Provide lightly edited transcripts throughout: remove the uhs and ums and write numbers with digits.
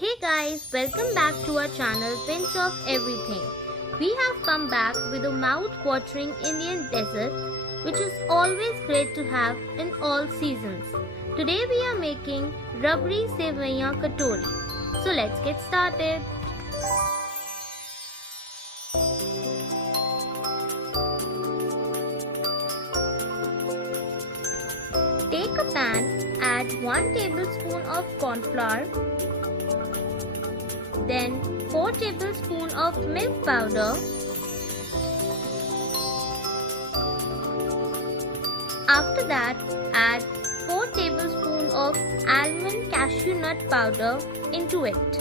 Hey guys, welcome back to our channel Pinch of Everything. We have come back with a mouth-watering Indian dessert which is always great to have in all seasons. Today we are making Rabri Sevaiyan Katori. So let's get started. Take a pan, add 1 tablespoon of corn flour, then 4 tablespoons of milk powder, after that add 4 tablespoons of almond cashew nut powder into it.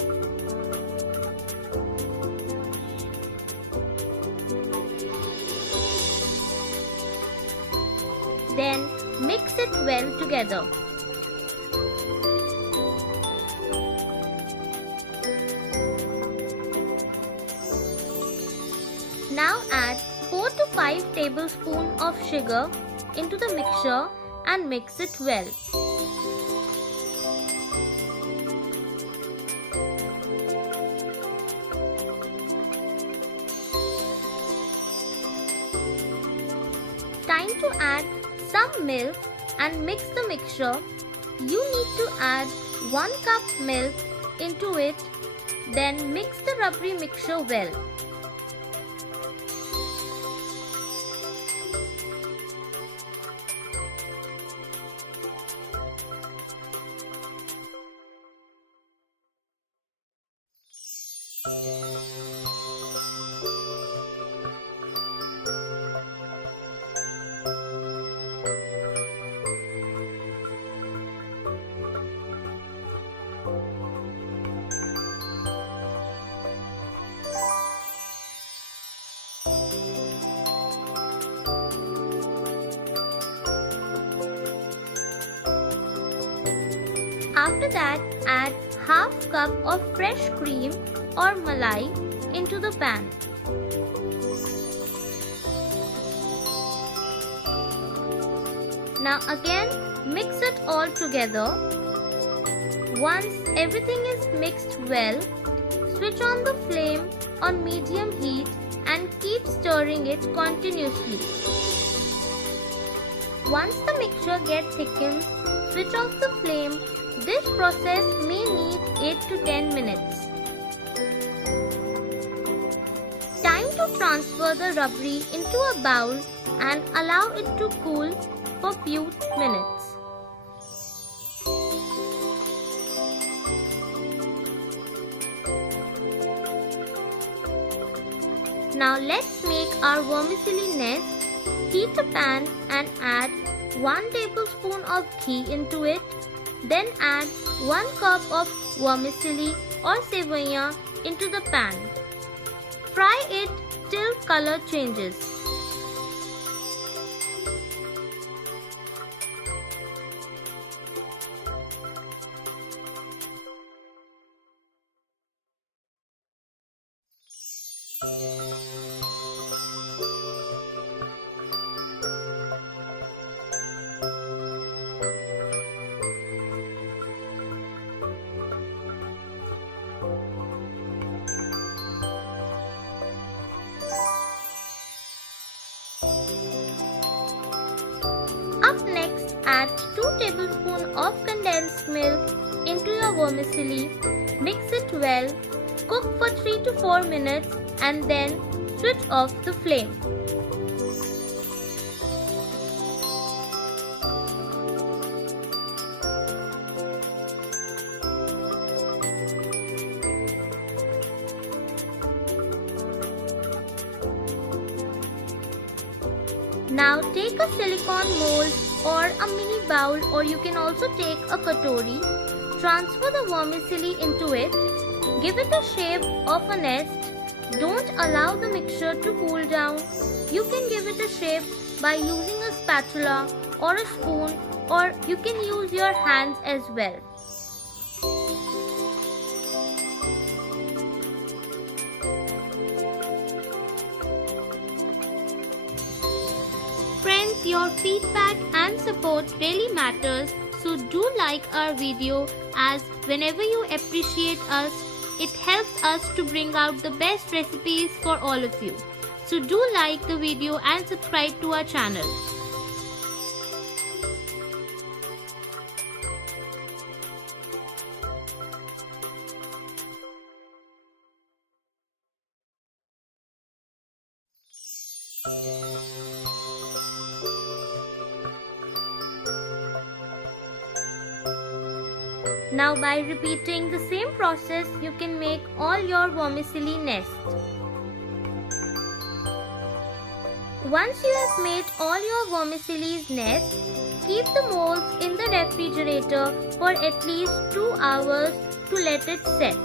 Then mix it well together. Now add 4 to 5 tablespoons of sugar into the mixture and mix it well. Time to add some milk and mix the mixture. You need to add 1 cup milk into it, then mix the rabri mixture well. After that, add half cup of fresh cream or malai into the pan. Now again mix it all together. Once everything is mixed well, switch on the flame on medium heat and keep stirring it continuously. Once the mixture gets thickened, switch off the flame. This process may need 8 to 10 minutes. Time to transfer the rabri into a bowl and allow it to cool for few minutes. Now let's make our vermicelli nest. Heat a pan and add 1 tablespoon of ghee into it. Then add 1 cup of vermicelli or sevaiyan into the pan. Fry it till color changes. Up next, add 2 tablespoons of condensed milk into your vermicelli. Mix it well. Cook for 3 to 4 minutes and then switch off the flame. Now take a silicone mold or a mini bowl, or you can also take a katori. Transfer the vermicelli into it. Give it a shape of a nest. Don't allow the mixture to cool down. You can give it a shape by using a spatula or a spoon, or you can use your hands as well. Friends, your feedback and support really matters, so do like our video as Whenever you appreciate us, it helps us to bring out the best recipes for all of you. So do like the video and subscribe to our channel. Now by repeating the same process, you can make all your vermicelli nests. Once you have made all your vermicelli nests, keep the molds in the refrigerator for at least 2 hours to let it set.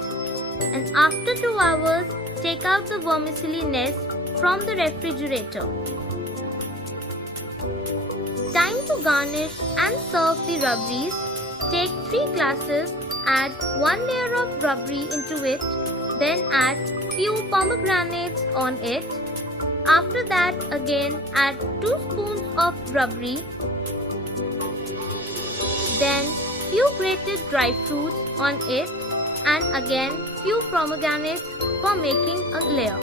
And after 2 hours, take out the vermicelli nest from the refrigerator. Time to garnish and serve the rubberies. Take 3 glasses, add 1 layer of rubbery into it, then add few pomegranates on it. After that, again add 2 spoons of rubbery, then few grated dry fruits on it, and again few pomegranates for making a layer.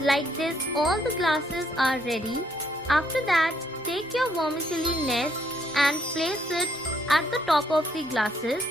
Like this, all the glasses are ready. After that, take your vermicelli nest and place it at the top of the glasses.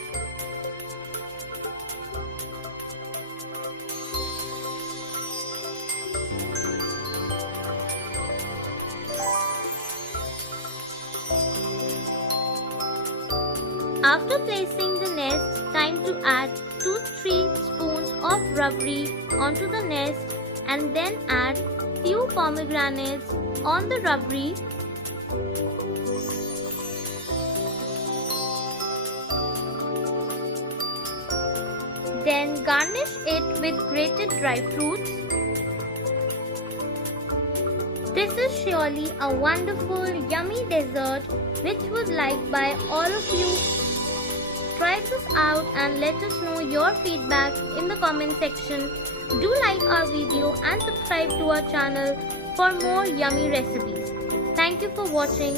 After placing the nest, time to add 2-3 spoons of rubbery onto the nest and then add few pomegranates on the rubbery. Then garnish it with grated dry fruits. This is surely a wonderful, yummy dessert which was liked by all of you. Try this out and let us know your feedback in the comment section. Do like our video and subscribe to our channel for more yummy recipes. Thank you for watching.